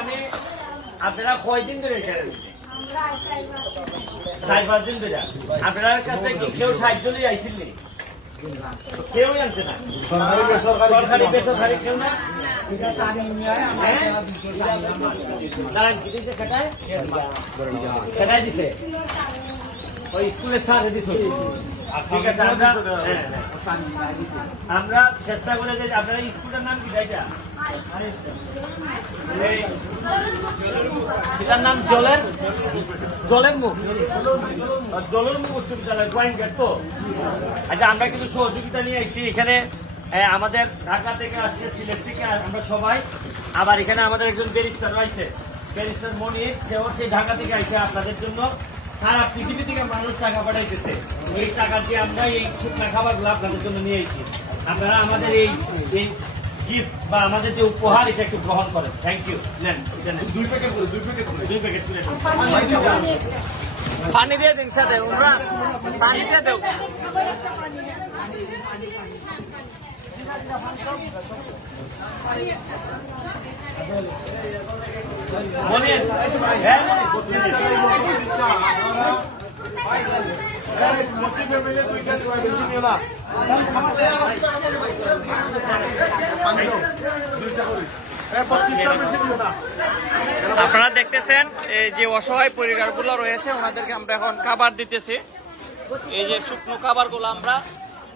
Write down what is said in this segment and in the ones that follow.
আমি আপনারা কয়দিন ধরে 4-5 দিন ধরে আপনার কাছে কি কেউ সাহায্য নিয়ে আইসিলেন? কেউ জানছে না, সরকারি বেসরকারি কেউ না। খেটাই দিছে ওই স্কুলের সাথে দিছে। ঠিক আছে, আমরা চেষ্টা করে যে আপনারা স্কুলটার নাম কি? এটার নাম জলের মুখ উচ্চ বিদ্যালয় গোয়াইনঘাট। তো আচ্ছা, আমরা কিন্তু সহযোগিতা নিয়ে এসেছি এখানে। আমাদের ঢাকা থেকে আসছে, সিলেট থেকে আমরা সবাই। আবার এখানে আমাদের একজন ব্যারিস্টার রয়েছে, ব্যারিস্টার মনির, সেও সেই ঢাকা থেকে আসছে আপনাদের জন্য। সারা পৃথিবী থেকে মানুষ টাকা পাঠাইতেছে। এই টাকা দিয়ে আমরা এই শুকনা খাবারগুলো আপনাদের জন্য নিয়ে এসেছি। আপনারা আমাদের এই গিফট বা আমাদের যে উপহার, এটা একটু গ্রহণ করেন। Thank you. নেন 2 প্যাকেট পানি দিয়ে দিন সাথে, ওরা পানি দিয়ে দেও। মনির, আপনারা দেখতেছেন এই যে অসহায় পরিবারগুলো রয়েছে, ওনাদেরকে আমরা এখন খাবার দিতেছি। এই যে শুকনো খাবারগুলো আমরা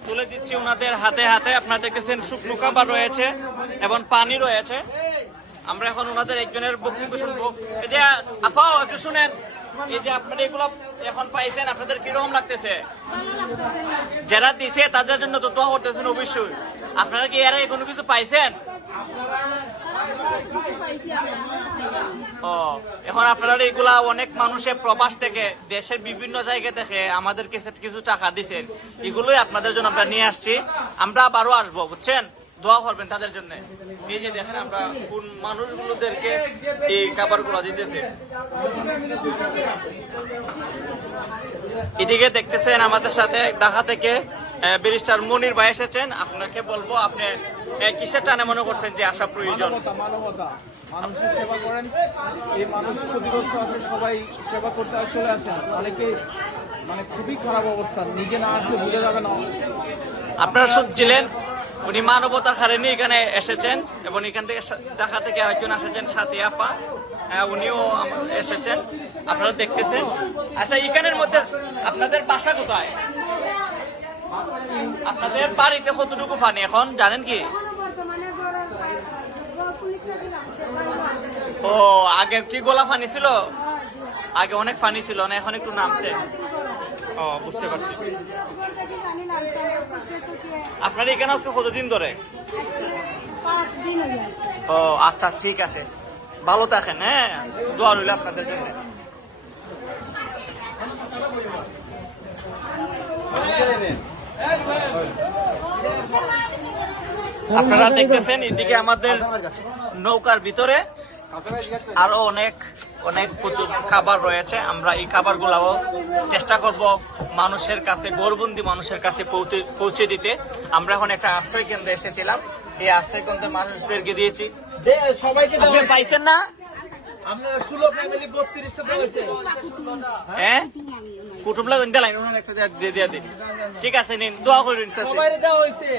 তুলে দিচ্ছি ওনাদের হাতে হাতে। আপনারা দেখতেছেন শুকনো খাবার রয়েছে এবং পানি রয়েছে। আমরা এখন ওনাদের একজনের বক্তব্য শুনবো। এই যে আপাও একটু শুনেন, এই যে আপনারা এগুলো এখন পাইছেন, আপনাদের কিরকম লাগতেছে? যারা দিছে তাদের জন্য তো দোয়া করতেছেন অবশ্যই। আপনারা কি এর আগে কোনো কিছু পাইছেন? ও, এখন আপনারা এগুলা অনেক মানুষের প্রবাস থেকে, দেশের বিভিন্ন জায়গা থেকে আমাদের কাছে কিছু টাকা দিচ্ছেন, এগুলোই আপনাদের জন্য আমরা নিয়ে আসছি। আমরা আবারও আসবো, বুঝছেন? দোয়া করবেন তাদের জন্য। এই যে দেখেন আমরা কোন মানুষগুলোদেরকে এই খাবারগুলো দিতেছে। এদিকে দেখতেছেন আমাদের সাথে ঢাকা থেকে ব্যারিস্টার মনির ভাই এসেছেন। আপনাকে বলবো, আপনি কিসের টানে মনে করছেন যে আসা প্রয়োজন? মানবতা, মানুষের সেবা করেন। এই মানুষ ক্ষতিগ্রস্ত আছে, সবাই সেবা করতে চলে আসেন। অনেকে খুবই খারাপ অবস্থা, নিজে না আসলে বোঝা যাবে না। আপনারা শুনছিলেন, উনি মানবতার কারণে এখানে এসেছেন এবং এখান থেকে ঢাকা থেকে একজন এসেছেন, সাথী আপা, উনিও এসেছেন। আপনারা দেখতেছেন। আচ্ছা, এখানের মধ্যে আপনাদের বাসা কোথায়? আপনাদের বাড়িতে কতটুকু পানি এখন জানেন কি? ও, আগে কি গোলা পানি ছিল? আগে অনেক পানি ছিল না, এখন একটু নামছে। ও, বুঝতে পারছি। আপনারা এখানে আজকে কতদিন ধরে? ও আচ্ছা, ঠিক আছে, ভালো থাকেন। হ্যাঁ, দোয়া রইল আপনাদের জন্য। আপনারা দেখতেছেন এদিকে আমাদের নৌকার ভিতরে আরো অনেক অনেক প্রচুর খাবার রয়েছে। আমরা এই খাবারগুলাও চেষ্টা করব মানুষের কাছে, গৌরবন্দী মানুষের কাছে পৌঁছে দিতে। আমরা এখন একটা আশ্রয় কেন্দ্রে এসেছিলাম, এই আশ্রয় কেন্দ্রে মানুষদেরকে দিয়েছি। সবাইকে পাইছেন না? আপনারা 16 ফ্যামিলি 32টা দেওয়া। হ্যাঁ, কুটুমলা গন্ডা লাইন একটা দিয়ে দিন। ঠিক আছে, নিন, দোয়া করুন। সবাই দেওয়া হয়েছে।